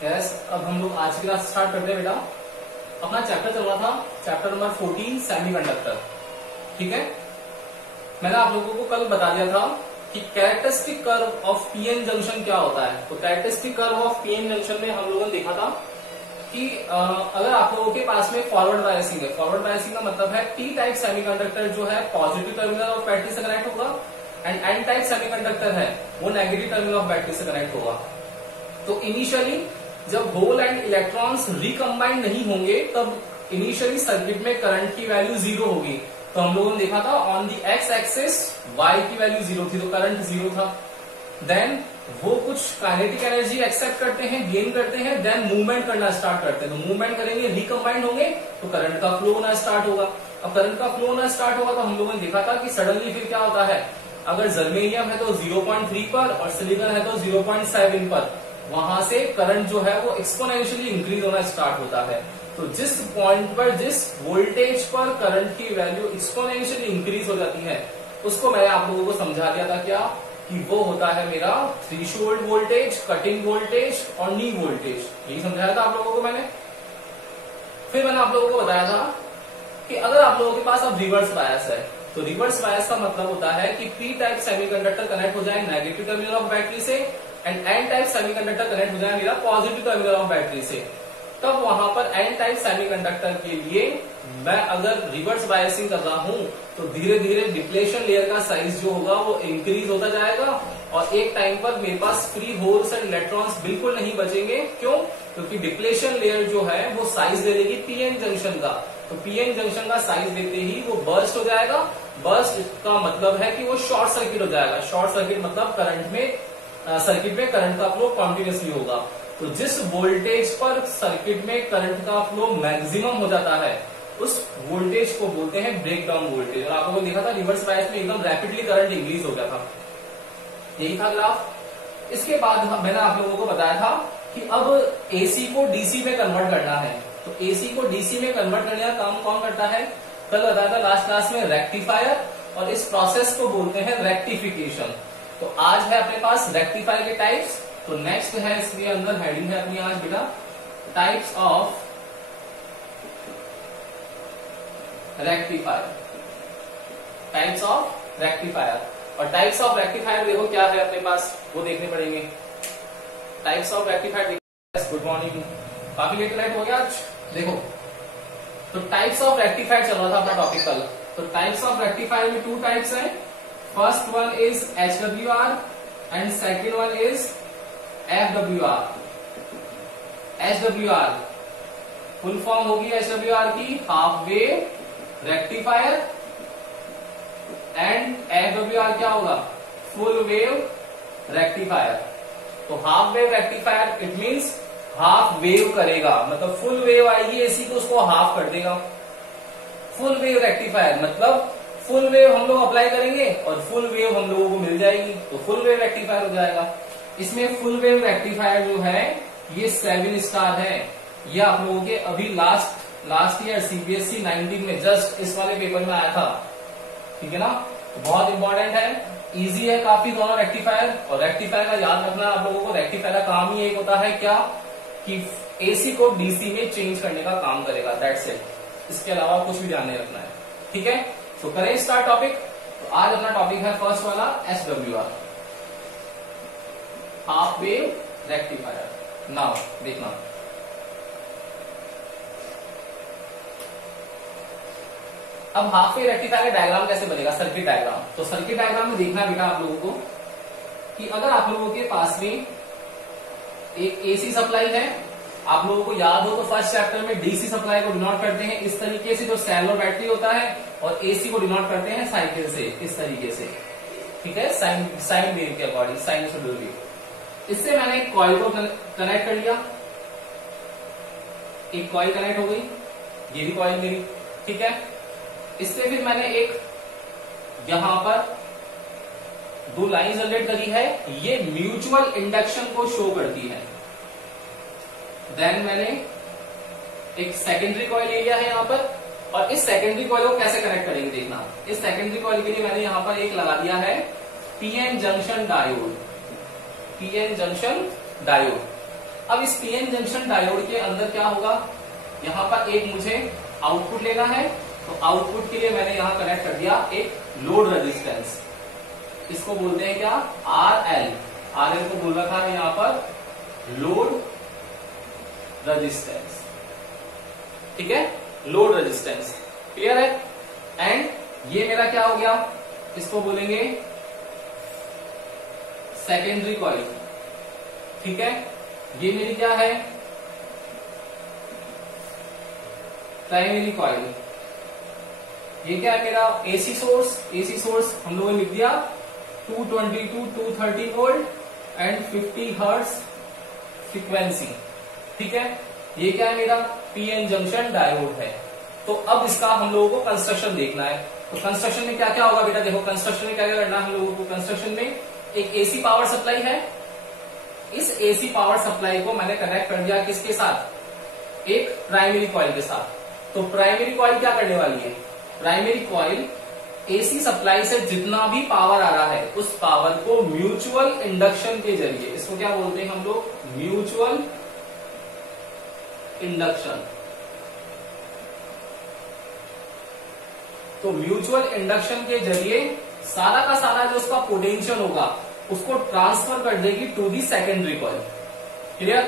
Yes, अब हम लोग आज की क्लास स्टार्ट करते हैं बेटा। अपना चैप्टर चल रहा था, चैप्टर नंबर 14 सेमीकंडक्टर। ठीक है, मैंने आप लोगों को कल बता दिया था कि characteristic curve of PN junction क्या होता है। तो characteristic curve of PN junction में हम लोगों ने देखा था कि अगर आप लोगों के पास में फॉरवर्ड बायसिंग है, फॉरवर्ड बायसिंग का मतलब है पी टाइप सेमीकंडक्टर जो है पॉजिटिव टर्मिनल ऑफ बैटरी से कनेक्ट होगा, एंड एन टाइप सेमीकंडक्टर है वो नेगेटिव टर्मिनल ऑफ बैटरी से कनेक्ट होगा। तो इनिशियली जब होल एंड इलेक्ट्रॉन्स रिकम्बाइंड नहीं होंगे तब इनिशियली सर्किट में करंट की वैल्यू 0 होगी। तो हम लोगों ने देखा था on the X axis Y की वैल्यू 0 थी, तो करंट 0 था। देन वो कुछ काइनेटिक एनर्जी एक्सेप्ट करते हैं, गेन करते हैं, देन मूवमेंट करना स्टार्ट करते हैं। तो मूवमेंट करेंगे, रिकम्बाइंड होंगे तो करंट का फ्लो होना स्टार्ट होगा। अब करंट का फ्लो होना स्टार्ट होगा तो हम लोगों ने देखा था कि सडनली फिर क्या होता है, अगर जर्मेनियम है तो 0.3 पर और सिलिकॉन है तो 0.7 पर, वहां से करंट जो है वो एक्सपोनेंशियली इंक्रीज होना स्टार्ट होता है। तो जिस पॉइंट पर, जिस वोल्टेज पर करंट की वैल्यू एक्सपोनेंशियली इंक्रीज हो जाती है उसको मैंने आप लोगों को समझा दिया था क्या, कि वो होता है मेरा थ्रेशोल्ड वोल्टेज, कटिंग वोल्टेज और नी वोल्टेज। यही समझाया था आप लोगों को मैंने। फिर मैंने आप लोगों को बताया था कि अगर आप लोगों के पास अब रिवर्स बायस है तो रिवर्स बायस का मतलब होता है कि पी टाइप सेमीकंडक्टर कनेक्ट हो जाए नेगेटिव टर्मिनल ऑफ बैटरी से and N type semiconductor connect हो जाए मेरा पॉजिटिव टर्मिनल ऑफ बैटरी से। तब वहां पर एन टाइप सेमीकंडक्टर के लिए मैं अगर रिवर्स बायसिंग कर रहा हूं तो धीरे धीरे डिप्लेशन लेयर का साइज जो होगा वो इंक्रीज होता जाएगा और एक टाइम पर मेरे पास फ्री होल्स एंड इलेक्ट्रॉन्स बिल्कुल नहीं बचेंगे। क्यों? क्योंकि डिप्लेशन लेयर जो है वो साइज दे देगी पीएन जंक्शन का। तो पीएन जंक्शन का साइज देते ही वो बर्स्ट हो जाएगा। बर्स्ट का मतलब है कि वो शॉर्ट सर्किट हो जाएगा। शॉर्ट सर्किट मतलब करंट में सर्किट में करंट का फ्लो कॉन्टिन्यूसली होगा। तो जिस वोल्टेज पर सर्किट में करंट का फ्लो मैक्सिमम हो जाता है उस वोल्टेज को बोलते हैं ब्रेकडाउन वोल्टेज। और आप लोगों ने देखा था रिवर्स बायस में एकदम रैपिडली करंट इंक्रीज हो गया था, यही था ग्राफ। इसके बाद मैंने आप लोगों को बताया था कि अब एसी को डीसी में कन्वर्ट करना है। तो एसी को डीसी में कन्वर्ट करने का काम कौन करता है, कल बताया था लास्ट क्लास में, रेक्टिफायर। और इस प्रोसेस को बोलते हैं रेक्टिफिकेशन। तो आज है अपने पास रेक्टिफायर के टाइप्स। तो नेक्स्ट है, इसलिए अंदर हेडिंग है अपनी आज बेटा, types of rectifier. Types of rectifier. और टाइप्स ऑफ रेक्टिफायर देखो क्या है अपने पास, वो देखने पड़ेंगे। Types of rectifier, good morning, काफी लेट नाइट हो गया आज। देखो, तो टाइप्स ऑफ रेक्टिफायर चल रहा था अपना टॉपिक कल। तो टाइप्स ऑफ रेक्टिफायर में 2 टाइप्स हैं। First one is HWR and second one is FWR। HWR full form होगी HWR की half wave rectifier, and FWR क्या होगा, फुल वेव रेक्टिफायर। तो half wave rectifier it means half wave करेगा, मतलब full wave आएगी AC को उसको हाफ कर देगा। फुल वेव रेक्टिफायर मतलब फुल वेव हम लोग अप्लाई करेंगे और फुल वेव हम लोगों को मिल जाएगी, तो फुल वेव रेक्टिफायर हो जाएगा। इसमें फुल वेव रेक्टिफायर जो है ये 7 स्टार है। ये आप लोगों के अभी लास्ट ईयर सीबीएसई 19 में जस्ट इस वाले पेपर में आया था, ठीक है ना। तो बहुत इंपॉर्टेंट है, इजी है काफी दोनों रेक्टिफायर। और रेक्टिफायर का याद रखना आप लोगों को, रेक्टिफायर का काम ही एक होता है क्या, कि एसी को डीसी में चेंज करने का काम करेगा, दैट्स इट। इसके अलावा कुछ भी ध्यान नहीं रखना है, ठीक है। तो करें स्टार्ट टॉपिक। तो आज अपना टॉपिक है फर्स्ट वाला SWR, half wave rectifier. Now देखना, अब हाफ वेव रेक्टिफायर का डायग्राम कैसे बनेगा, सर्किट डायग्राम। तो सर्किट डायग्राम में देखना बेटा आप लोगों को कि अगर आप लोगों के पास में एक एसी सप्लाई है, आप लोगों को याद हो तो फर्स्ट चैप्टर में डीसी सप्लाई को डिनोट करते हैं इस तरीके से, जो सेल और बैटरी होता है, और एसी को डिनोट करते हैं साइकिल से, इस तरीके से, ठीक है, साइन वेव के अकॉर्डिंग, साइनसोइडल वेव। इससे मैंने एक कॉइल को कनेक्ट कर लिया, एक कॉइल कनेक्ट हो गई, ये भी कॉइल मेरी, ठीक है। इससे फिर मैंने एक यहां पर 2 लाइन जनरेट करी है, ये म्यूचुअल इंडक्शन को शो करती है। देन मैंने एक सेकेंडरी कॉइल ले लिया है यहां पर, और इस सेकेंडरी कॉइल को कैसे कनेक्ट करेंगे देखना। इस सेकेंडरी कॉइल के लिए मैंने यहां पर एक लगा दिया है PN junction diode, PN junction diode. अब इस पीएन जंक्शन डायोड के अंदर क्या होगा, यहां पर एक मुझे आउटपुट लेना है, तो आउटपुट के लिए मैंने यहां कनेक्ट कर दिया एक लोड रेजिस्टेंस, इसको बोलते हैं क्या, आरएल। आरएल को बोल रखा है यहां पर लोड रेजिस्टेंस, ठीक है, लोड रेजिस्टेंस, क्लियर है। एंड ये मेरा क्या हो गया, इसको बोलेंगे सेकेंडरी कॉइल, ठीक है। ये मेरी क्या है, प्राइमरी कॉइल। ये क्या है मेरा एसी सोर्स, एसी सोर्स हम लोगों ने लिख दिया 222 230 वोल्ट एंड 50 हर्ट्ज फ्रीक्वेंसी, ठीक है। ये क्या है मेरा पीएन जंक्शन डायोड है। तो अब इसका हम लोगों को कंस्ट्रक्शन देखना है। तो कंस्ट्रक्शन में क्या क्या होगा बेटा, देखो कंस्ट्रक्शन में क्या क्या करना है हम लोगों को। कंस्ट्रक्शन में एक एसी पावर सप्लाई है, इस एसी पावर सप्लाई को मैंने कनेक्ट कर दिया किसके साथ, एक प्राइमरी कॉइल के साथ। तो प्राइमरी कॉइल क्या करने वाली है, प्राइमरी कॉइल एसी सप्लाई से जितना भी पावर आ रहा है उस पावर को म्यूचुअल इंडक्शन के जरिए, इसको क्या बोलते हैं हम लोग, म्यूचुअल इंडक्शन। तो म्यूचुअल इंडक्शन के जरिए सारा का सारा जो उसका पोटेंशियल होगा उसको ट्रांसफर कर देगी to the secondary coil, clear.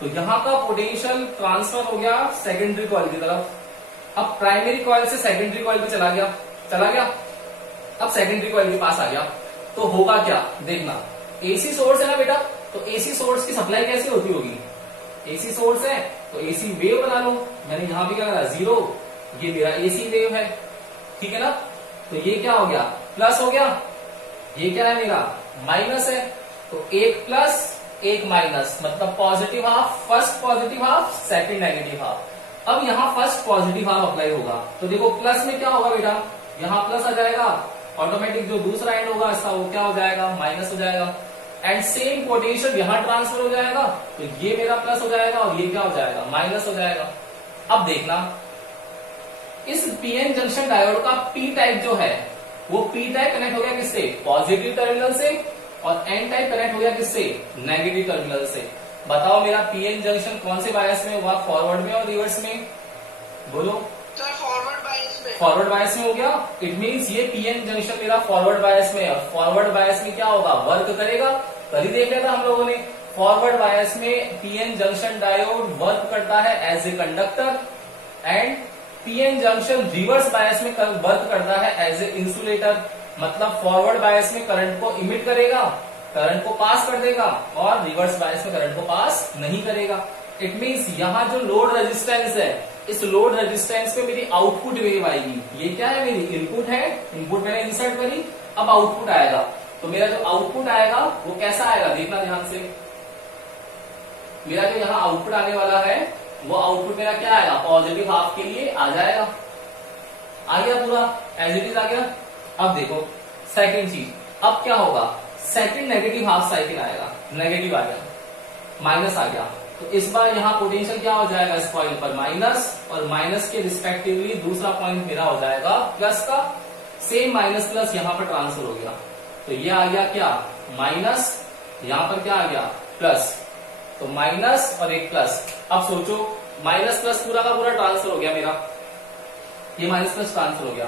तो यहां का पोटेंशियल ट्रांसफर हो गया सेकेंडरी कॉइल की तरफ। अब प्राइमरी कॉइल से सेकेंडरी कॉइल पे चला गया, अब सेकेंडरी कॉइल के पास आ गया। तो होगा क्या देखना, एसी सोर्स है ना बेटा, तो एसी सोर्स की सप्लाई कैसे होती होगी, एसी सोर्स है तो एसी वेव बना लो। मैंने यहां भी क्या करा, 0, ये मेरा एसी वेव है, ठीक है ना। तो ये क्या हो गया, प्लस हो गया, ये क्या है मेरा माइनस है। तो एक प्लस एक माइनस, मतलब positive half, first positive half, second negative half. अब यहां फर्स्ट पॉजिटिव हाफ अप्लाई होगा, तो देखो प्लस में क्या होगा बेटा, यहां प्लस आ जाएगा, ऑटोमेटिक जो दूसरा एंड होगा इसका वो क्या हो जाएगा, माइनस हो जाएगा। एंड सेम पोटेंशियल यहां ट्रांसफर हो जाएगा, तो ये मेरा प्लस हो जाएगा और ये क्या हो जाएगा, माइनस हो जाएगा। अब देखना, इस पीएन जंक्शन डायोड का पी टाइप जो है वो पी टाइप कनेक्ट हो गया किससे, पॉजिटिव टर्मिनल से, और एन टाइप कनेक्ट हो गया किससे, नेगेटिव टर्मिनल से। बताओ मेरा पीएन जंक्शन कौन से बायस में हुआ, फॉरवर्ड में और रिवर्स में, बोलो। फॉरवर्ड बायस में, फॉरवर्ड बायस में हो गया। इट मींस ये पीएन जंक्शन मेरा फॉरवर्ड बायस में है, और फॉरवर्ड बायस में क्या होगा, वर्क करेगा। कल ही देख लिया था हम लोगों ने, फॉरवर्ड बायस में पीएन जंक्शन डायोड वर्क करता है as a conductor, and PN junction reverse bias में वर्क करता है एज ए इंसुलेटर। मतलब फॉरवर्ड बायस में करंट को इमिट करेगा, करंट को पास कर देगा, और रिवर्स बायस में करंट को पास नहीं करेगा। इट मींस यहाँ जो लोड रेजिस्टेंस है, इस लोड रेजिस्टेंस पे मेरी आउटपुट वेव आएगी। ये क्या है, मेरी इनपुट है, इनपुट मैंने इंसर्ट करी, अब आउटपुट आएगा। तो मेरा जो आउटपुट आएगा वो कैसा आएगा, देखना ध्यान से। मेरा जो यहाँ आउटपुट आने वाला है वो आउटपुट मेरा क्या आएगा, पॉजिटिव हाफ के लिए आ जाएगा। आ गया पूरा एज इट इज आ गया। अब देखो सेकंड चीज, अब क्या होगा, सेकंड नेगेटिव हाफ साइकिल आएगा, नेगेटिव आ गया, माइनस आ गया। तो इस बार यहाँ पोटेंशियल क्या हो जाएगा इस पॉइंट पर, माइनस, और माइनस के रिस्पेक्टिवली दूसरा पॉइंट मेरा हो जाएगा प्लस का। सेम माइनस प्लस यहाँ पर ट्रांसफर हो गया, तो ये आ गया क्या, माइनस, यहाँ पर क्या आ गया, प्लस। तो माइनस और एक प्लस। अब सोचो, माइनस प्लस पूरा का पूरा ट्रांसफर हो गया मेरा, ये माइनस प्लस ट्रांसफर हो गया।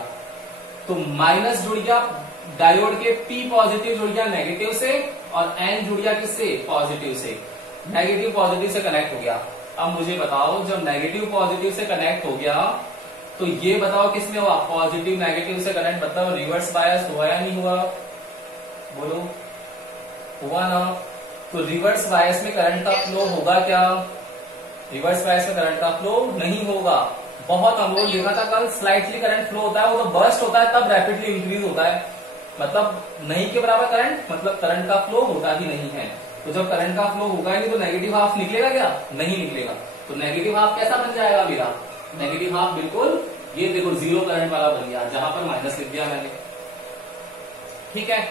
तो माइनस जुड़ गया डायोड के पी पॉजिटिव जुड़ गया नेगेटिव से, और एन जुड़ गया किससे, पॉजिटिव से। नेगेटिव पॉजिटिव से कनेक्ट हो गया। अब मुझे बताओ, जब नेगेटिव पॉजिटिव से कनेक्ट हो गया तो ये बताओ किसमें हुआ, पॉजिटिव नेगेटिव से कनेक्ट, मतलब रिवर्स बायस हुआ या नहीं हुआ, बोलो, हुआ ना। तो रिवर्स बायस में करंट का फ्लो होगा क्या, रिवर्स बायस में करंट का फ्लो नहीं होगा। बहुत हम लोग देखा था कल, स्लाइटली करंट फ्लो होता है, वो तो बर्स्ट होता है तब रैपिडली इंक्रीज होता है, मतलब नहीं के बराबर करंट, मतलब करंट का फ्लो होता ही नहीं है। तो जब करंट का फ्लो होगा ही नहीं तो नेगेटिव हाफ निकलेगा क्या, नहीं निकलेगा। तो नेगेटिव हाफ कैसा बन जाएगा मेरा, नेगेटिव हाफ बिल्कुल ये देखो जीरो करंट वाला बन गया, जहां पर माइनस लिख दिया मैंने, ठीक है।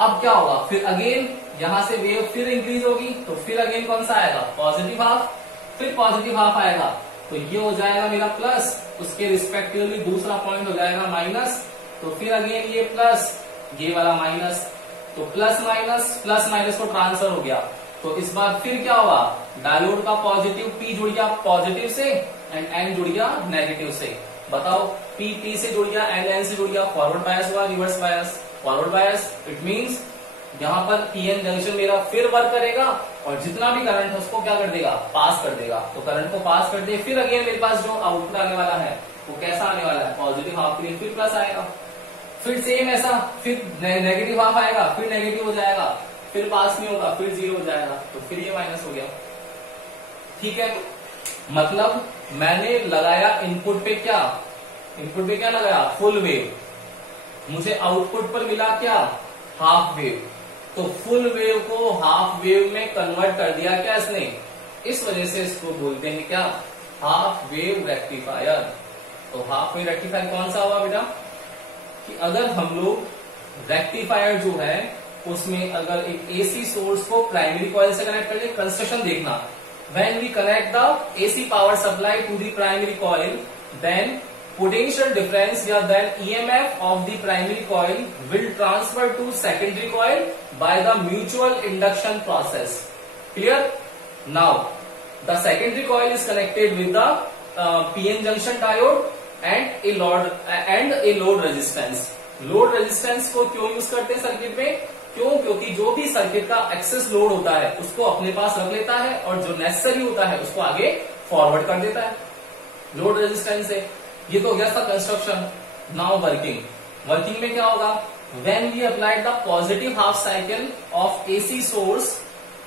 अब क्या होगा, फिर अगेन यहां से वेव फिर इंक्रीज होगी, तो फिर अगेन कौन सा आएगा, पॉजिटिव हाफ, फिर पॉजिटिव हाफ आएगा, तो ये हो जाएगा मेरा प्लस, उसके रिस्पेक्टिवली दूसरा पॉइंट हो जाएगा माइनस, तो फिर अगेन ये प्लस, ये वाला माइनस, तो प्लस माइनस को ट्रांसफर हो गया। तो इस बार फिर क्या हुआ, डायोड का पॉजिटिव पी जुड़ गया पॉजिटिव से एंड एन जुड़ गया नेगेटिव से। बताओ, पी से जुड़ गया, एन से जुड़ गया, फॉरवर्ड बायस हुआ, reverse bias. Forward bias it means यहाँ पर पीएन जंक्शन मेरा फिर वर्क करेगा और जितना भी करंट है उसको क्या कर देगा, पास कर देगा। तो करंट को पास कर दे, फिर अगेन मेरे पास जो आउटपुट आने वाला है वो कैसा आने वाला है, पॉजिटिव हाफ के लिए फिर प्लस आएगा, फिर सेम ऐसा, फिर नेगेटिव हाफ आएगा, फिर नेगेटिव हो जाएगा, फिर पास नहीं होगा, फिर जीरो हो जाएगा, तो फिर ये माइनस हो गया। ठीक है, मतलब मैंने लगाया इनपुट पे क्या लगाया, फुल वेव, मुझे आउटपुट पर मिला क्या, हाफ वेव। तो फुल वेव को हाफ वेव में कन्वर्ट कर दिया क्या इसने, इस वजह से इसको बोलते हैं क्या, हाफ वेव रेक्टिफायर। तो हाफ वेव रेक्टिफायर कौन सा हुआ बेटा, कि अगर हम लोग रेक्टिफायर जो है उसमें अगर एक एसी सोर्स को प्राइमरी कॉइल से कनेक्ट कर ले, कंस्ट्रक्शन देखना, when we connect the AC power supply to the primary coil, then potential difference या then EMF of the primary coil will transfer to secondary coil by the mutual induction process. Clear? Now, the secondary coil is connected with the PN junction diode and a load resistance. Load resistance को क्यों use करते हैं circuit में, क्योंकि जो भी circuit का access load होता है उसको अपने पास रख लेता है और जो नेसेसरी होता है उसको आगे फॉरवर्ड कर देता है लोड रेजिस्टेंस से। ये तो हो गया था कंस्ट्रक्शन। नाउ वर्किंग में क्या होगा, when we applied the positive half cycle of AC source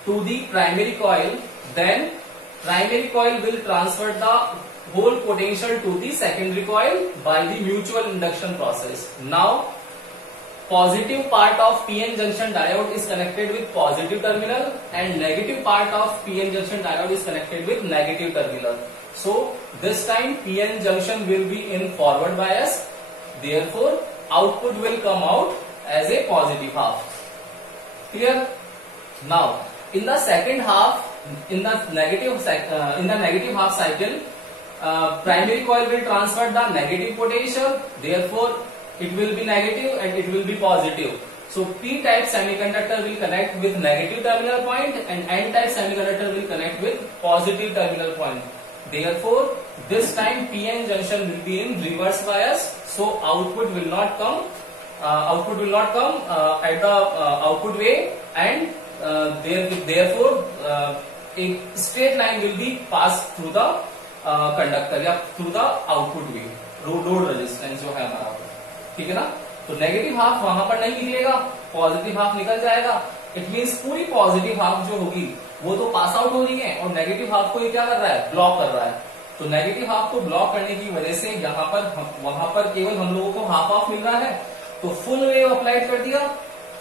to the primary coil, then primary coil will transfer the whole potential to the secondary coil by the mutual induction process. Now, positive part of PN junction diode is connected with positive terminal and negative part of PN junction diode is connected with negative terminal. So, this time PN junction will be in forward bias. Therefore, output will come out as a positive half. Clear? Now, in the second half, in the negative half cycle, primary coil will transfer the negative potential, therefore it will be negative and it will be positive. So p-type semiconductor will connect with negative terminal point and n-type semiconductor will connect with positive terminal point. Therefore this time PN junction will be in reverse bias, so output will not come at the output wave, and therefore a straight line will be passed through the conductor या through the output wave, load resistance जो है हमारा, ठीक है ना। तो negative half वहां पर नहीं निकलेगा, पॉजिटिव हाफ निकल जाएगा। इट मींस पूरी पॉजिटिव हाफ जो होगी वो तो पास आउट हो रही है और नेगेटिव हाफ को ये क्या कर रहा है, ब्लॉक कर रहा है। तो नेगेटिव हाफ को ब्लॉक करने की वजह से यहाँ पर वहां पर केवल हम लोगों को हाफ हाफ मिल रहा है, तो फुल वेव अप्लाइड कर दिया,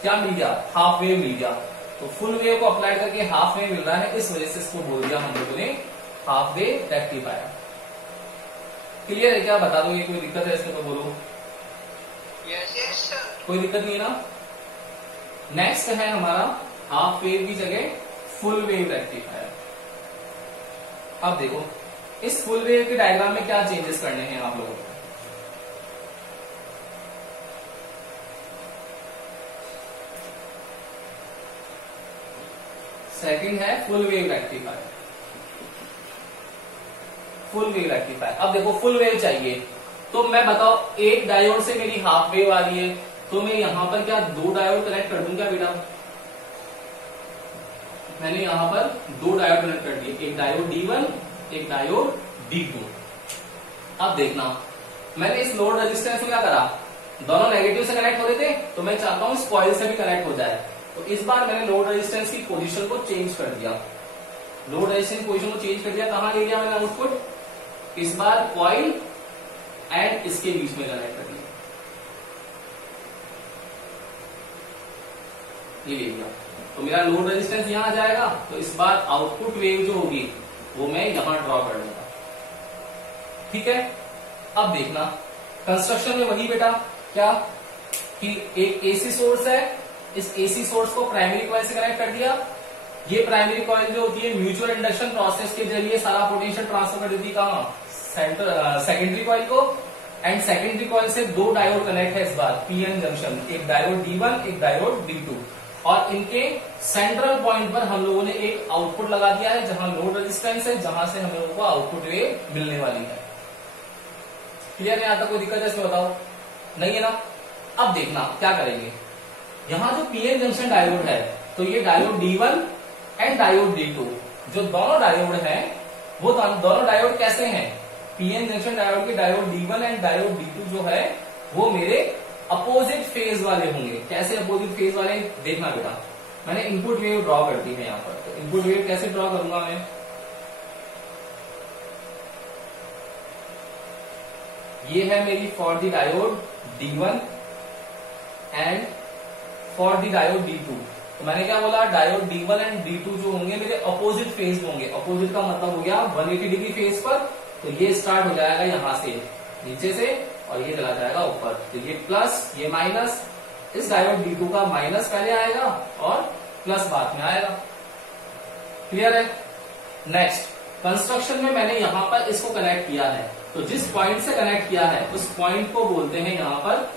क्या मिल गया, हाफ वेव मिल गया। तो फुल वेव को अप्लाइड करके हाफ वेव मिल रहा है, इस वजह से इसको बोल दिया हम लोगों ने हाफ वेव रेक्टिफायर। क्लियर है क्या, बता दो ये कोई दिक्कत है इसमें तो बोलो। Yes sir. कोई दिक्कत नहीं है ना। नेक्स्ट है हमारा हाफ वेव की जगह फुल वेव रेक्टिफायर। अब देखो इस फुल वेव के डायग्राम में क्या चेंजेस करने हैं आप लोगों को। सेकंड है full wave rectifier. Full wave rectifier, अब देखो फुल वेव चाहिए तो मैं बताओ, एक डायोड से मेरी हाफ वेव आ रही है तो मैं यहां पर क्या दो डायोड कनेक्ट कर दूं क्या बेटा, मैंने यहां पर दो डायोड कनेक्ट कर दिए, एक डायोड D1 एक डायोड D2। अब देखना मैंने इस लोड रेजिस्टेंस में क्या करा, दोनों नेगेटिव से कनेक्ट हो रहे थे तो मैं चाहता हूं इस कॉइल से भी कनेक्ट हो जाए, तो इस बार मैंने लोड रेजिस्टेंस की पोजीशन को चेंज कर दिया। लोड रेजिस्टेंस की पोजीशन को चेंज कर दिया, कहां ले लिया मैंने आउटपुट, इस बार कॉइल एंड इसके बीच में कनेक्ट कर दिया, ये ले लिया। तो मेरा लोड रेजिस्टेंस यहां आ जाएगा, तो इस बार आउटपुट वेव जो होगी वो मैं यहां ड्रॉ कर लूंगा, ठीक है। अब देखना कंस्ट्रक्शन में वही बेटा क्या कि एक एसी सोर्स है, इस एसी सोर्स को प्राइमरी कॉइल से कनेक्ट कर दिया, ये प्राइमरी कॉइल जो होती है म्यूचुअल इंडक्शन प्रोसेस के जरिए सारा पोटेंशियल ट्रांसफर कर देती है कहां, सेकेंडरी कॉइल को। एंड सेकेंडरी कॉइल से दो डायोड कनेक्ट है इस बार पीएन जंक्शन, एक डायोड D1 एक डायोड D2, और इनके सेंट्रल पॉइंट पर हम लोगों ने एक आउटपुट लगा दिया है जहां लोड रेजिस्टेंस है, जहां से हम लोगों को आउटपुट वेव मिलने वाली है। क्लियर है? यहां तक कोई दिक्कत है इसमें बताओ? नहीं है ना? अब देखना क्या करेंगे, यहां जो पीएन जंक्शन डायोड है तो ये diode D1 and diode D2, जो दोनों डायोड हैं वो दोनों डायोड कैसे हैं, पीएन जंक्शन डायोड के diode D1 and diode D2 जो है वो मेरे अपोजिट फेज वाले होंगे। कैसे अपोजिट फेज वाले, देखना बेटा मैंने इनपुट वेव ड्रॉ कर दी है यहां पर। तो इनपुट वेव कैसे ड्रॉ करूंगा मैं, ये है मेरी for the diode D1 and for the diode D2। तो मैंने क्या बोला, डायोड D1 एंड D2 जो होंगे मेरे अपोजिट फेज में होंगे। अपोजिट का मतलब हो गया 180 डिग्री फेज पर। तो ये स्टार्ट हो जाएगा यहां से नीचे से और ये चला जाएगा ऊपर। तो ये प्लस ये माइनस, इस डायोड D2 का माइनस पहले आएगा और प्लस बाद में आएगा। क्लियर है? नेक्स्ट कंस्ट्रक्शन में मैंने यहां पर इसको कनेक्ट किया है, तो जिस पॉइंट से कनेक्ट किया है उस पॉइंट को बोलते हैं यहां पर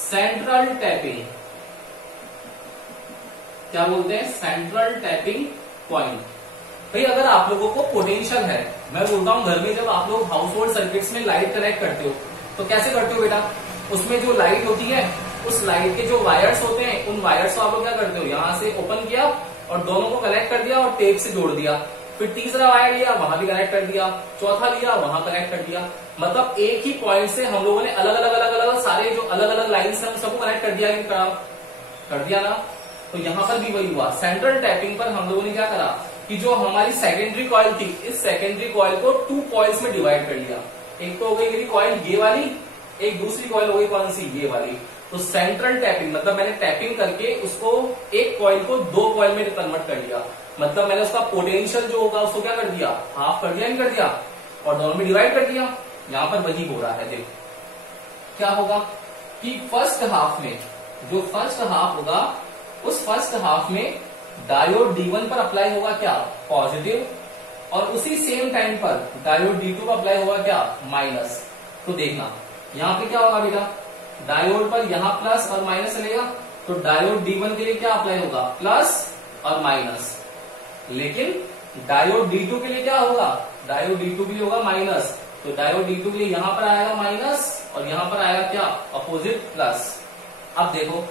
सेंट्रल टैपिंग। क्या बोलते हैं? Central tapping point. भाई अगर आप लोगों को पोटेंशियल है, मैं बोलता हूं घर में जब आप लोग हाउस होल्ड सर्किट्स में लाइट कनेक्ट करते हो तो कैसे करते हो बेटा, उसमें जो लाइट होती है उस लाइट के जो वायर्स होते हैं उन वायर्स को आप लोग क्या करते हो, यहां से ओपन किया और दोनों को कनेक्ट कर दिया और टेप से जोड़ दिया, फिर तीसरा वायर लिया वहां भी कनेक्ट कर दिया, चौथा लिया वहां कनेक्ट कर दिया। मतलब एक ही पॉइंट से हम लोगों ने अलग अलग सारे जो अलग अलग लाइन्स हैं उन सबको कनेक्ट कर दिया, कर दिया ना। तो यहां पर भी वही हुआ, सेंट्रल टैपिंग पर हम लोगों ने क्या करा कि जो हमारी सेकेंडरी कॉइल थी इस सेकेंडरी कॉइल को 2 कॉइल्स में डिवाइड कर लिया। एक तो हो गई मेरी कॉइल ये वाली, एक दूसरी कॉइल हो गई कौन सी, ये वाली। तो सेंट्रल टैपिंग मतलब मैंने टैपिंग करके उसको एक कॉइल को 2 कॉइल में कन्वर्ट कर दिया। मतलब मैंने उसका पोटेंशियल जो होगा उसको क्या कर दिया, हाफ कर दिया, नहीं कर दिया, और दोनों में डिवाइड कर दिया। यहां पर वही हो रहा है। देख क्या होगा कि फर्स्ट हाफ में जो फर्स्ट हाफ होगा उस फर्स्ट हाफ में डायोड D1 पर अप्लाई होगा क्या, पॉजिटिव, और उसी सेम टाइम पर डायोड D2 पर अप्लाई होगा क्या, माइनस। तो देखना यहां पे क्या होगा बेटा, डायोड पर यहां प्लस और माइनस चलेगा, तो डायोड D1 के लिए क्या अप्लाई होगा, प्लस और माइनस। लेकिन डायोड D2 के लिए क्या होगा, डायोड D2 के लिए होगा माइनस। तो डायोड D2 के लिए यहां पर आएगा माइनस और यहां पर आएगा क्या, अपोजिट प्लस। अब देखो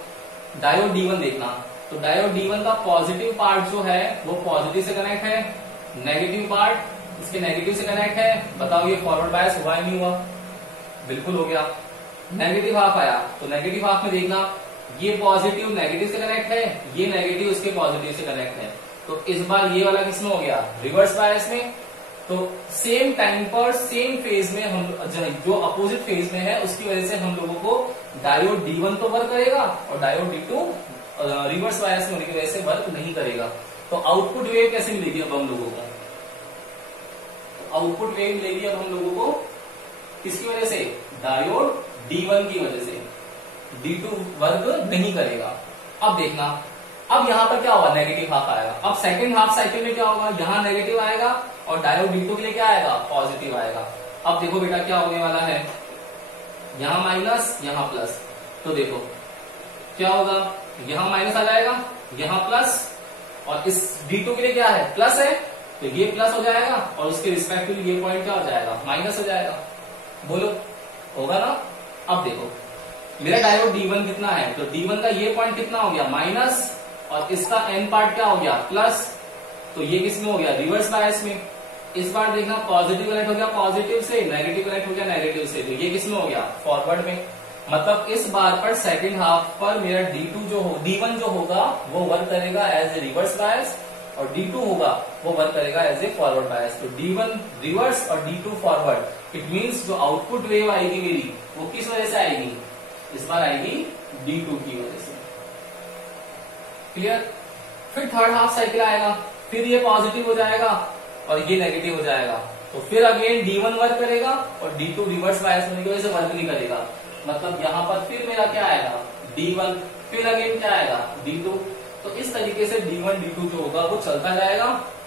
डायोड D1 देखना, तो डायोड D1 का पॉजिटिव पार्ट जो है वो पॉजिटिव से कनेक्ट है, नेगेटिव पार्ट इसके नेगेटिव से कनेक्ट है। बताओ ये फॉरवर्ड बायस हुआ ही नहीं हुआ, बिल्कुल हो गया। नेगेटिव हाफ आया तो नेगेटिव हाफ में देखना ये पॉजिटिव नेगेटिव से कनेक्ट है, ये नेगेटिव इसके पॉजिटिव से कनेक्ट है। तो इस बार ये वाला किसमें हो गया, रिवर्स बायस में। तो सेम टाइम पर सेम फेज में हम जो अपोजिट फेज में है उसकी वजह से हम लोगों को डायोड D1 तो वर्क करेगा और डायोड D2 रिवर्स बायस होने की वजह से वर्क नहीं करेगा। तो आउटपुट वेव कैसे मिलेगी अब हम लोगों को, आउटपुट वेव मिलेगी अब हम लोगों को किसकी वजह से, डायोड D1 की वजह से। D2 वर्क नहीं करेगा। अब देखना अब यहां पर क्या होगा, नेगेटिव हाफ आएगा। अब सेकंड हाफ साइकिल में क्या होगा, यहां नेगेटिव आएगा और डायोड D2 के लिए क्या आएगा, पॉजिटिव आएगा। अब देखो बेटा क्या होने वाला है, यहां माइनस यहां प्लस। तो देखो क्या होगा, यहां माइनस आ जाएगा, यहां प्लस, और इस D2 के लिए क्या है, प्लस है, तो ये प्लस हो जाएगा और उसके रिस्पेक्टिवली ये पॉइंट क्या हो जाएगा, माइनस हो जाएगा। बोलो होगा ना। अब देखो मेरा डायोड D1 कितना है, तो D1 का ये पॉइंट कितना हो गया, माइनस, और इसका एन पार्ट क्या हो गया, प्लस। तो ये किसमें हो गया, रिवर्स बायस में। इस बार देखना पॉजिटिव कनेक्ट हो गया पॉजिटिव से, नेगेटिव कनेक्ट हो गया नेगेटिव से, तो ये किसमें हो गया, फॉरवर्ड में। मतलब इस बार पर सेकंड हाफ पर मेरा D1 जो होगा वो वर्क करेगा एज ए रिवर्स बायस और D2 होगा वो वर्क करेगा एज ए फॉरवर्ड बायस। तो D1 रिवर्स और D2 फॉरवर्ड। इट मींस जो आउटपुट वेव आएगी मेरी वो किस वजह से आएगी, इस बार आएगी D2 की वजह से। क्लियर। फिर थर्ड हाफ साइकिल आएगा, फिर ये पॉजिटिव हो जाएगा और ये नेगेटिव हो जाएगा, तो फिर अगेन D1 वर्क करेगा और D2 रिवर्स बायस होने की वजह से वर्क नहीं करेगा। मतलब यहां पर फिर मेरा क्या आएगा, D1, फिर अगेन क्या आएगा, D2, तो इस तरीके से D1 D2 जो होगा वो चलता जाएगा।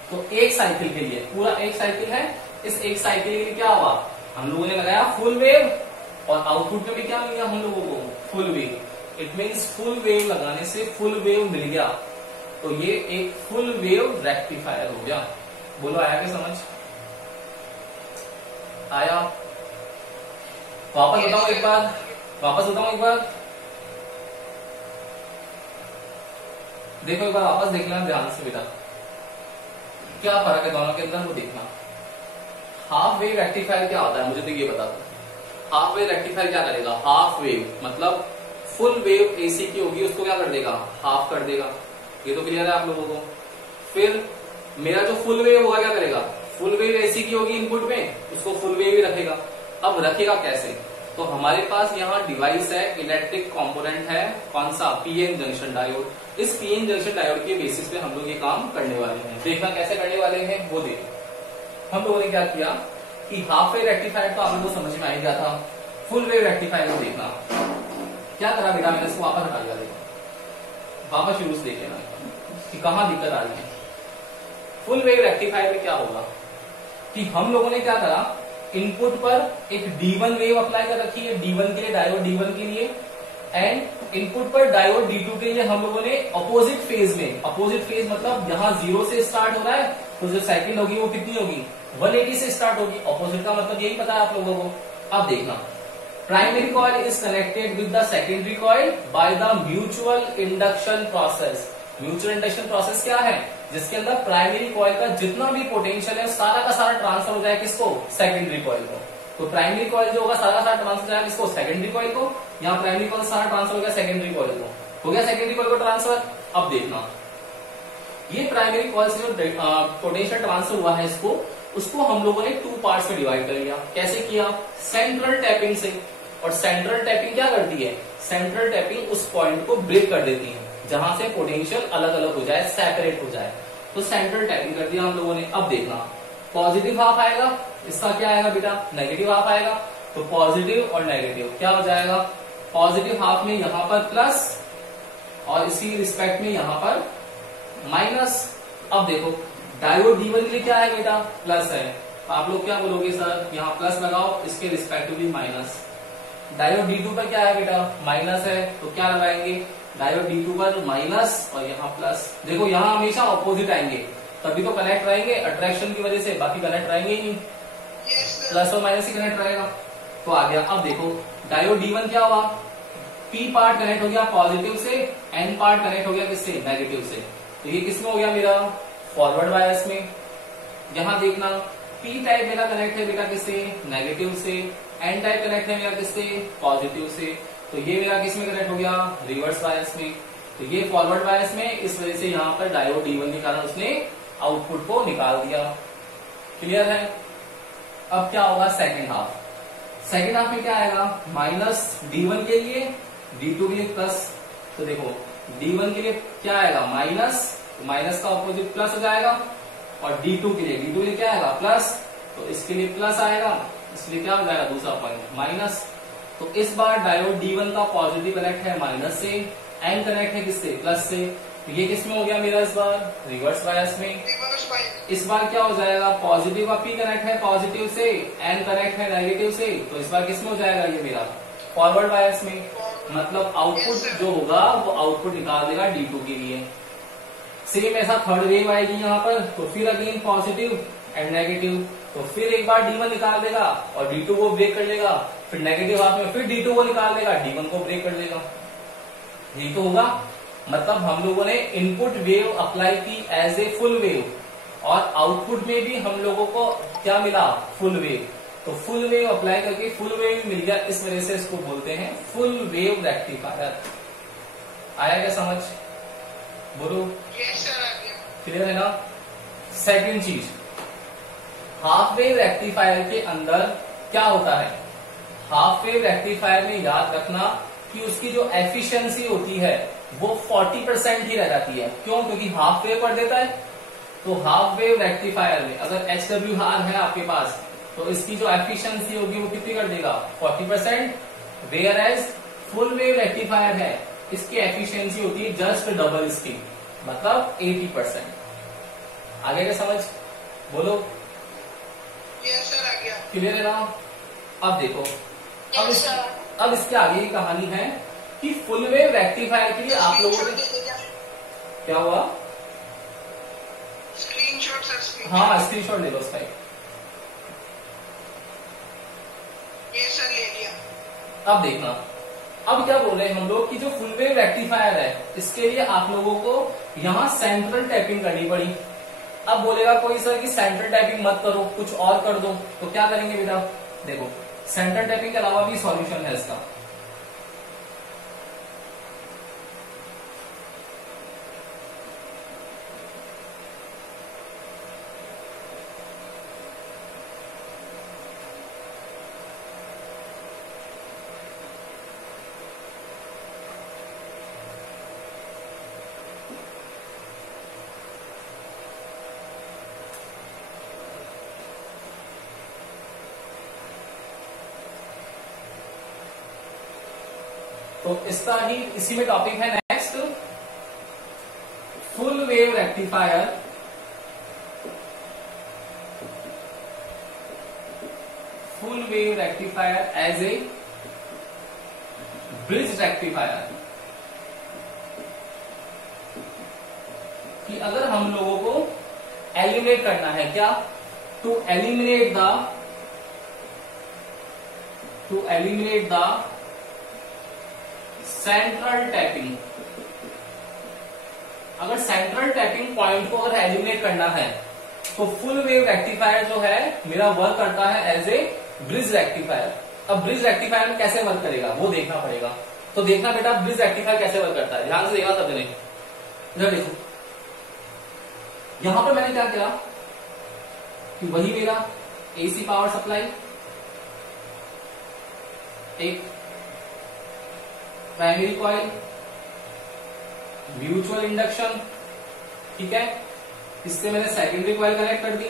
तो एक साइकिल के लिए, पूरा एक साइकिल है, इस एक साइकिल के लिए क्या हुआ, हम लोगों ने लगाया फुल वेव, और आउटपुट में भी क्या मिल गया हम लोगों को, full wave. It means full wave लगाने से फुल वेव मिल गया, तो ये एक फुल वेव रेक्टिफायर हो गया। बोलो आया क्या समझ? आया? वापस बताऊं एक बार, वापस बताऊं एक बार, देखो एक बार वापस देख लेना ध्यान से बेटा, क्या फर्क है दोनों के अंदर वो देखना। हाफ वेव रेक्टिफायर क्या होता है मुझे तो ये बता दो। हाफ वेव रेक्टिफायर क्या करेगा, हाफ वेव मतलब फुल वेव एसी की होगी उसको क्या कर देगा, हाफ कर देगा। ये तो क्लियर है आप लोगों को। फिर मेरा जो फुल वेव होगा क्या करेगा, फुल वेव एसी की होगी इनपुट में, उसको फुल वेव ही रखेगा। अब रखेगा कैसे, तो हमारे पास यहाँ डिवाइस है, इलेक्ट्रिक कंपोनेंट है, कौन सा, पीएन जंक्शन डायोड। इस पीएन जंक्शन डायोड के बेसिस पे हम लोग ये काम करने वाले हैं। देखना कैसे करने वाले हैं वो देखो। हम लोगों ने क्या किया कि हाफ वेव रेक्टिफायर तो आप लोगों को समझ में आ गया था, फुल वेव रेक्टिफायर को देखना क्या करा बेटा, मैंने इसको वापस हटा दिया। देखो वापस शुरू से देखे ना कि कहां दिक्कत आ रही है। फुल वेव रेक्टिफायर में क्या होगा कि हम लोगों ने क्या करा, इनपुट पर एक D1 वेव अप्लाई कर रखी है, D1 के लिए, डायोड D1 के लिए, एंड इनपुट पर डायोड D2 के लिए हम लोगों ने अपोजिट फेज में, अपोजिट फेज मतलब यहाँ 0 से स्टार्ट हो रहा है तो जो साइकिल होगी वो कितनी होगी, 180 से स्टार्ट होगी। अपोजिट का मतलब यही पता है आप लोगों को। अब देखना, primary coil is connected with the secondary coil by the mutual induction process. Mutual induction process क्या है, जिसके अंदर प्राइमरी कॉइल का जितना भी पोटेंशियल है सारा का सारा ट्रांसफर हो जाए किसको, सेकेंडरी कॉइल को। तो प्राइमरी कॉइल जो होगा सारा का सारा ट्रांसफर हो जाएगा किसको, सेकेंडरी कॉइल को। यहाँ प्राइमरी कॉइल सारा ट्रांसफर हो गया सेकेंडरी कॉइल को, हो गया सेकेंडरी कॉइल को ट्रांसफर। अब देखना ये प्राइमरी कॉइल से जो पोटेंशियल ट्रांसफर हुआ है इसको, उसको हम लोगों ने 2 पार्ट्स में डिवाइड कर लिया। कैसे किया, सेंट्रल टैपिंग से। और सेंट्रल टैपिंग क्या करती है, सेंट्रल टैपिंग उस पॉइंट को ब्रेक कर देती है जहां से पोटेंशियल अलग अलग हो जाए, सेपरेट हो जाए। तो सेंट्रल टैपिंग कर दिया हम लोगों ने। अब देखना पॉजिटिव हाफ आएगा, इसका क्या आएगा बेटा, नेगेटिव हाफ आएगा। तो पॉजिटिव और नेगेटिव क्या हो जाएगा, पॉजिटिव हाफ में यहां पर प्लस और इसी रिस्पेक्ट में यहां पर माइनस। अब देखो डायोड D1 के लिए क्या है बेटा, प्लस है। आप लोग क्या बोलोगे सर, यहाँ प्लस लगाओ, इसके रिस्पेक्टिवली माइनस। डायोड D2 पर क्या है बेटा, माइनस है, तो क्या लगाएंगे, डायोड D2 पर माइनस और यहाँ प्लस। देखो यहाँ हमेशा ऑपोजिट आएंगे तभी तो कनेक्ट रहेंगे, अट्रैक्शन की वजह से, बाकी कनेक्ट रहेंगे ही नहीं। प्लस और माइनस ही कनेक्ट रहेगा। तो आ गया। अब देखो डायोड D1 क्या हुआ, P पार्ट कनेक्ट हो गया पॉजिटिव से, N पार्ट कनेक्ट हो गया किससे, नेगेटिव से। तो ये किसमें हो गया मेरा, फॉरवर्ड बायस में। यहां देखना P टाइप मेरा कनेक्ट है बेटा किससे, नेगेटिव से, N टाइप कनेक्ट है मेरा किससे, पॉजिटिव से। तो ये मेरा किसमें कनेक्ट हो गया, रिवर्स बायस में। तो ये फॉरवर्ड बायस में, इस वजह से यहाँ पर डायोड D1 के कारण उसने आउटपुट को निकाल दिया। क्लियर है। अब क्या होगा सेकेंड हाफ, सेकेंड हाफ में क्या आएगा, माइनस D1 के लिए, D2 के लिए प्लस। तो देखो D1 के लिए क्या आएगा, माइनस, माइनस का ऑपोजिट प्लस हो जाएगा। और D2 के लिए क्या आएगा, प्लस, तो इसके लिए प्लस आएगा, इसलिए क्या हो जाएगा दूसरा पॉइंट माइनस। तो इस बार डायोड D1 का पॉजिटिव कनेक्ट है माइनस से, N कनेक्ट है किससे, प्लस से। तो ये किसमें हो गया मेरा इस बार, रिवर्स बायस में। इस बार क्या हो जाएगा, पॉजिटिव का P कनेक्ट है पॉजिटिव से, N कनेक्ट है नेगेटिव से। तो इस बार किसमें हो जाएगा ये मेरा, फॉरवर्ड बायस में। मतलब आउटपुट जो होगा वो आउटपुट निकाल देगा D2 के लिए। सेम ऐसा थर्ड वेव आएगी यहाँ पर, तो फिर अगेन पॉजिटिव एंड नेगेटिव। तो फिर एक बार D1 निकाल देगा और D2 को ब्रेक कर लेगा, फिर नेगेटिव हाफ में फिर D2 को निकाल देगा, D1 को ब्रेक कर देगा। यही तो होगा। मतलब हम लोगों ने इनपुट वेव अप्लाई की एज ए फुल वेव, और आउटपुट में भी हम लोगों को क्या मिला, फुल वेव। तो फुल वेव अप्लाई करके फुल वेव मिल गया, इस वजह से इसको बोलते हैं फुल वेव रेक्टिफायर। आया क्या समझ, बोलो। क्लियर है ना। सेकंड चीज, हाफ वेव रेक्टिफायर के अंदर क्या होता है, हाफ वेव रेक्टिफायर में याद रखना कि उसकी जो एफिशिएंसी होती है वो 40% ही रह जाती है। क्यों, क्योंकि हाफ वेव कर देता है। तो हाफ वेव रेक्टिफायर में अगर HWR है आपके पास, तो इसकी जो एफिशिएंसी होगी वो कितनी कर देगा, 40%। Whereas full wave rectifier है, इसकी एफिशिएंसी होती है जस्ट डबल इसकी, मतलब 80%। आगे का समझ बोलो, यस सर आ गया। क्लियर है ना? अब देखो, अब यस सर। अब इसके आगे की कहानी है कि फुल वेव रेक्टिफायर के लिए आप लोगों ने क्या हुआ, स्क्रीनशॉट सर, स्क्रीनशॉट। हाँ स्क्रीनशॉट ले लो उसका। ये सर ले लिया। अब देखना, अब क्या बोल रहे हैं हम लोग कि जो फुल वेव रेक्टिफायर है इसके लिए आप लोगों को यहां सेंट्रल टैपिंग करनी पड़ी। अब बोलेगा कोई सर कि सेंट्रल टैपिंग मत करो, कुछ और कर दो, तो क्या करेंगे बेटा? देखो, सेंट्रल टैपिंग के अलावा भी सॉल्यूशन है इसका। तो इसका ही इसी में टॉपिक है next, full wave rectifier. Full wave rectifier as a bridge rectifier. कि अगर हम लोगों को एलिमिनेट करना है, क्या? To eliminate the central tapping. अगर सेंट्रल टैपिंग पॉइंट को अगर एलिमिनेट करना है तो फुल वेव रेक्टिफायर जो है मेरा वर्क करता है एज ए ब्रिज रेक्टिफायर। अब ब्रिज रेक्टिफायर में कैसे वर्क करेगा वो देखना पड़ेगा। तो देखना बेटा ब्रिज रेक्टिफायर कैसे वर्क करता है, ध्यान से देखना सबने। इधर देखो, यहां पर मैंने क्या किया कि वही मेरा एसी पावर सप्लाई, एक प्राइमरी कॉइल, म्यूचुअल इंडक्शन, ठीक है, इससे मैंने सेकेंडरी कॉइल कनेक्ट कर दी।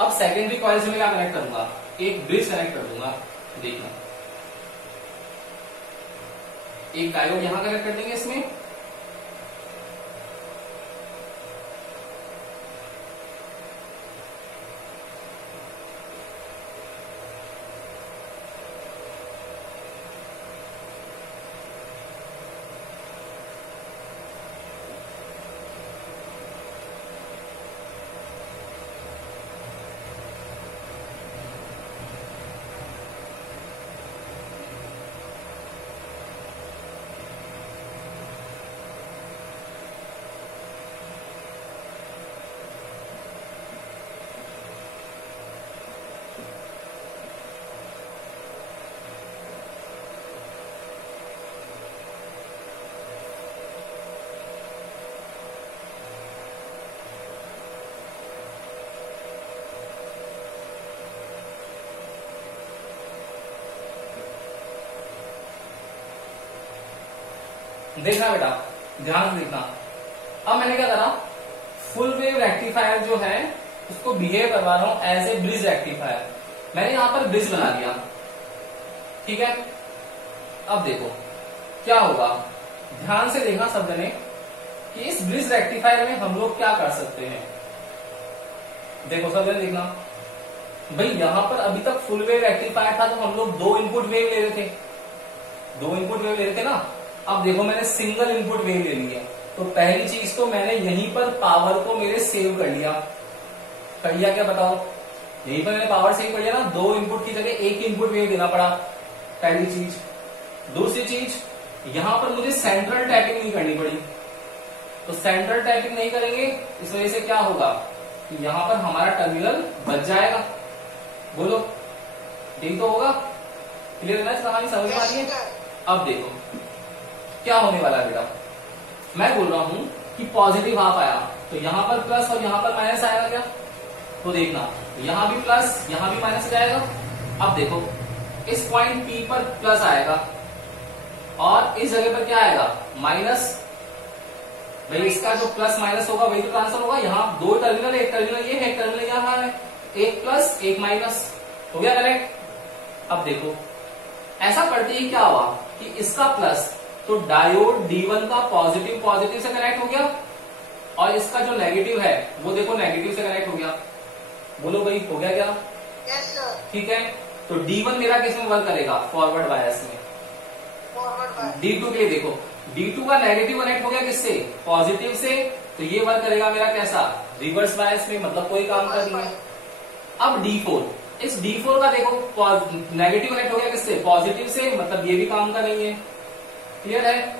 अब सेकेंडरी कॉइल से मैं क्या कनेक्ट करूंगा? एक ब्रिज कनेक्ट कर दूंगा। देखना, एक डायोड यहां कनेक्ट कर देंगे इसमें, देखना बेटा, ध्यान से देखना। अब मैंने क्या करा, फुल वेव रेक्टिफायर जो है उसको बिहेव करवा रहा हूं एज ए ब्रिज रेक्टिफायर। मैंने यहां पर ब्रिज बना दिया, ठीक है। अब देखो क्या होगा, ध्यान से देखना सब जने कि इस ब्रिज रेक्टिफायर में हम लोग क्या कर सकते हैं। देखो सब जने देखना भाई, यहां पर अभी तक फुल वेव रेक्टिफायर था तो हम लोग दो इनपुट वेव ले रहे थे, दो इनपुट वेव ले रहे थे ना। अब देखो मैंने सिंगल इनपुट वेव ले लिया, तो पहली चीज तो मैंने यहीं पर पावर को मेरे सेव कर लिया क्या बताओ, यहीं पर मैंने पावर सेव कर लिया ना, दो इनपुट की जगह एक इनपुट वेव देना पड़ा, पहली चीज। दूसरी चीज, यहां पर मुझे सेंट्रल टैपिंग नहीं करनी पड़ी, तो सेंट्रल टैपिंग नहीं करेंगे, इस वजह से क्या होगा कि यहां पर हमारा टर्मिनल बच जाएगा। बोलो यही तो होगा, क्लियर है ना, कहानी समझ में आ रही है। अब देखो क्या होने वाला है बेटा, मैं बोल रहा हूं कि पॉजिटिव हाफ आया तो यहां पर प्लस और यहां पर माइनस आएगा क्या, तो देखना यहां भी प्लस यहां भी माइनस जाएगा। अब देखो इस पॉइंट P पर प्लस आएगा और इस जगह पर क्या आएगा माइनस। भाई इसका जो प्लस माइनस होगा वही तो ट्रांसफर होगा, यहाँ दो टर्मिनल, एक टर्मिनल ये है, एक टर्मिनल यहाँ है, एक प्लस एक माइनस, हो गया करेक्ट। अब देखो ऐसा करते ही क्या हुआ कि इसका प्लस तो डायोड D1 का पॉजिटिव पॉजिटिव से कनेक्ट हो गया और इसका जो नेगेटिव है वो देखो नेगेटिव से कनेक्ट हो गया। बोलो भाई हो गया क्या? Yes sir. ठीक है, तो D1 मेरा किस में वर्क करेगा? फॉरवर्ड बायस में। Forward bias. D2 के लिए देखो, D2 का नेगेटिव कनेक्ट हो गया किससे? पॉजिटिव से, तो ये वर्क करेगा मेरा कैसा? रिवर्स बायस में, मतलब कोई काम कर नहीं है। अब D4, इस D4 का देखो नेगेटिव कनेक्ट हो गया किससे? पॉजिटिव से, मतलब ये भी काम का नहीं है। क्लियर है?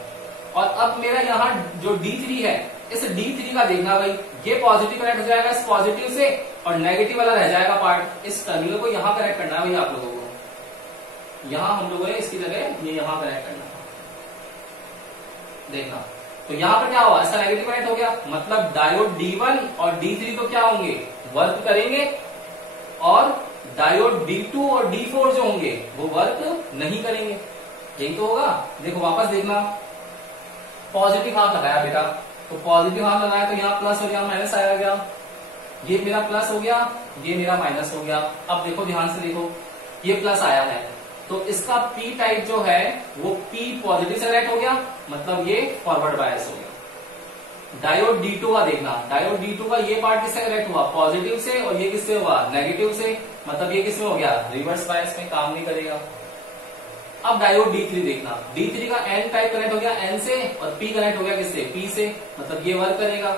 और अब मेरा यहाँ जो D3 है, इस D3 का देखना भाई, ये पॉजिटिव कनेक्ट हो जाएगा इस पॉजिटिव से और नेगेटिव वाला रह जाएगा पार्ट। इस टर्मिनल को यहाँ कनेक्ट करना है भाई आप लोगों को। यहाँ हम लोगों ने इसकी जगह ये यहाँ कनेक्ट करना था। देखना, तो यहाँ पर क्या हुआ? इसका नेगेटिव कनेक्ट हो गया, मतलब डायोड D1 और D3 तो क्या होंगे? वर्क करेंगे, और डायोड D2 और D4 जो होंगे वो वर्क नहीं करेंगे। यही तो होगा। देखो वापस देखना, पॉजिटिव हाफ लगाया बेटा, तो पॉजिटिव हाफ लगाया तो यहाँ प्लस हो गया, माइनस आया गया, ये मेरा प्लस हो गया, ये मेरा माइनस हो गया। अब देखो ध्यान से देखो, ये प्लस आया है तो इसका P टाइप जो है वो P पॉजिटिव से कनेक्ट हो गया, मतलब ये फॉरवर्ड बायस हो गया। डायोड D2 का देखना, डायोड D2 का ये पार्ट किससे कनेक्ट हुआ? पॉजिटिव से, और ये किससे हुआ? नेगेटिव से, मतलब ये किसमें हो गया? रिवर्स बायस में, काम नहीं करेगा। अब डायोड D3 देखना, D3 का N टाइप कनेक्ट हो गया N से, और P कनेक्ट हो गया किससे? P से, मतलब ये वर्क करेगा।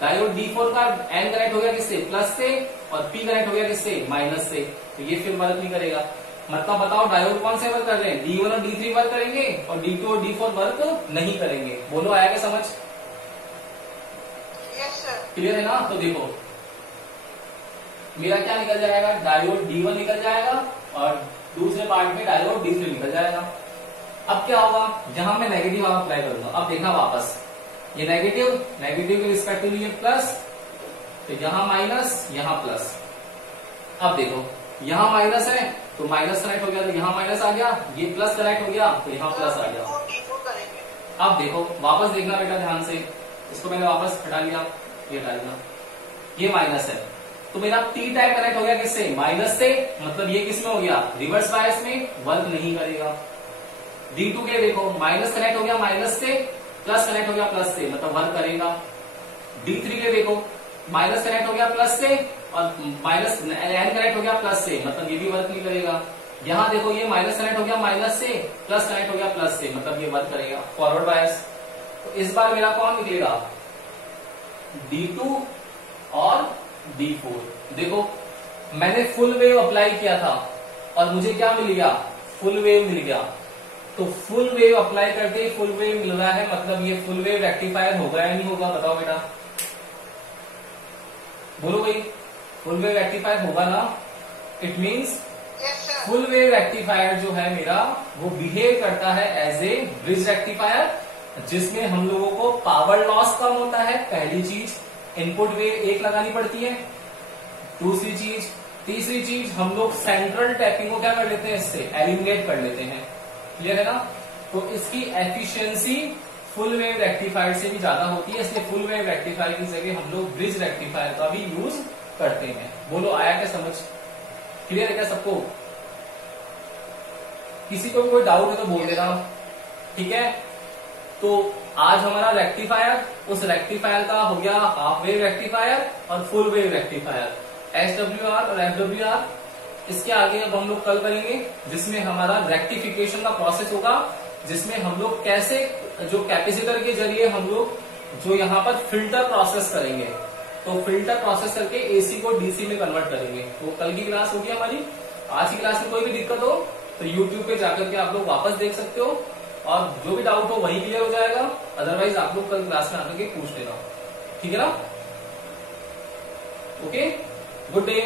डायोड D4 का N कनेक्ट हो गया किससे? प्लस से, और P कनेक्ट हो गया किससे? माइनस से, तो ये फिर वर्क नहीं करेगा। मतलब बताओ डायोड कौन से वर्क कर रहे हैं? D1 और D3 वर्क करेंगे और D2 और D4 वर्क नहीं करेंगे। बोलो आया क्या समझ? Yes sir. क्लियर है ना? तो देखो मेरा क्या निकल जाएगा? डायोड D1 निकल जाएगा और दूसरे पार्ट में डायोड D3 निकल जाएगा। अब क्या होगा? जहां मैं नेगेटिव अप्लाई करूंगा, अब देखना वापस, ये नेगेटिव के रिस्पेक्टिवली ये प्लस, तो यहां माइनस, यहां प्लस। अब देखो यहां माइनस है तो माइनस कनेक्ट हो गया, तो यहां माइनस आ गया, ये प्लस कनेक्ट हो गया तो यहां प्लस आ गया। D4 करेंगे। अब देखो वापस देखना बेटा ध्यान से, इसको मैंने वापस हटा लिया, ये हटा लिया, ये माइनस है तो मेरा P टाइप कनेक्ट हो गया किससे? माइनस से, मतलब ये किसमें हो गया? रिवर्स बायस में, वर्क नहीं करेगा। D2 के देखो माइनस कनेक्ट हो गया माइनस से, प्लस कनेक्ट हो गया प्लस से, मतलब वर्क करेगा। D3 के देखो माइनस कनेक्ट हो गया प्लस से, और माइनस N कनेक्ट हो गया प्लस से, मतलब ये भी वर्क नहीं करेगा। यहाँ देखो ये माइनस कनेक्ट हो गया माइनस से, प्लस कनेक्ट हो गया प्लस से, मतलब ये वर्क करेगा, फॉरवर्ड बायस। तो इस बार मेरा कौन निकलेगा? D2 और D4। देखो मैंने फुल वेव अप्लाई किया था और मुझे क्या मिल गया? फुल वेव मिल गया। तो फुल वेव अप्लाई करके फुल वेव मिल रहा है, मतलब ये फुल वेव रेक्टिफायर होगा या नहीं होगा? बताओ बेटा, बोलो भाई, फुल वेव रेक्टिफायर होगा ना? It means yes sir. Full wave rectifier जो है मेरा वो बिहेव करता है एज ए ब्रिज रेक्टिफायर, जिसमें हम लोगों को पावर लॉस कम होता है। पहली चीज, इनपुट वेव एक लगानी पड़ती है। दूसरी चीज, तीसरी चीज, हम लोग सेंट्रल टैपिंग को क्या कर लेते हैं? इससे एलिमिनेट कर लेते हैं। क्लियर है ना? तो इसकी एफिशिएंसी फुल वेव रेक्टिफायर से भी ज्यादा होती है, इसलिए फुल वेव रेक्टिफायर की जगह हम लोग ब्रिज रेक्टिफायर का भी यूज करते हैं। बोलो आया क्या समझ? क्लियर है क्या सबको? किसी को भी कोई डाउट है तो बोल देना, ठीक है? तो आज हमारा रेक्टिफायर, उस रेक्टिफायर का हो गया हाफ वेव रेक्टिफायर और फुल वेव रेक्टिफायर, SWR और FWR। इसके आगे अब हम लोग कल करेंगे, जिसमें हमारा रेक्टिफिकेशन का प्रोसेस होगा, जिसमें हम लोग कैसे जो कैपेसिटर के जरिए हम लोग जो यहाँ पर फिल्टर प्रोसेस करेंगे, तो फिल्टर प्रोसेस करके AC को DC में कन्वर्ट करेंगे। तो कल की क्लास होगी हमारी। आज की क्लास में कोई भी दिक्कत हो तो YouTube पे जाकर के आप लोग वापस देख सकते हो, और जो भी डाउट हो वही क्लियर हो जाएगा। अदरवाइज आप लोग कल क्लास में आकर के पूछ लेना, ठीक है ना? Okay, good day.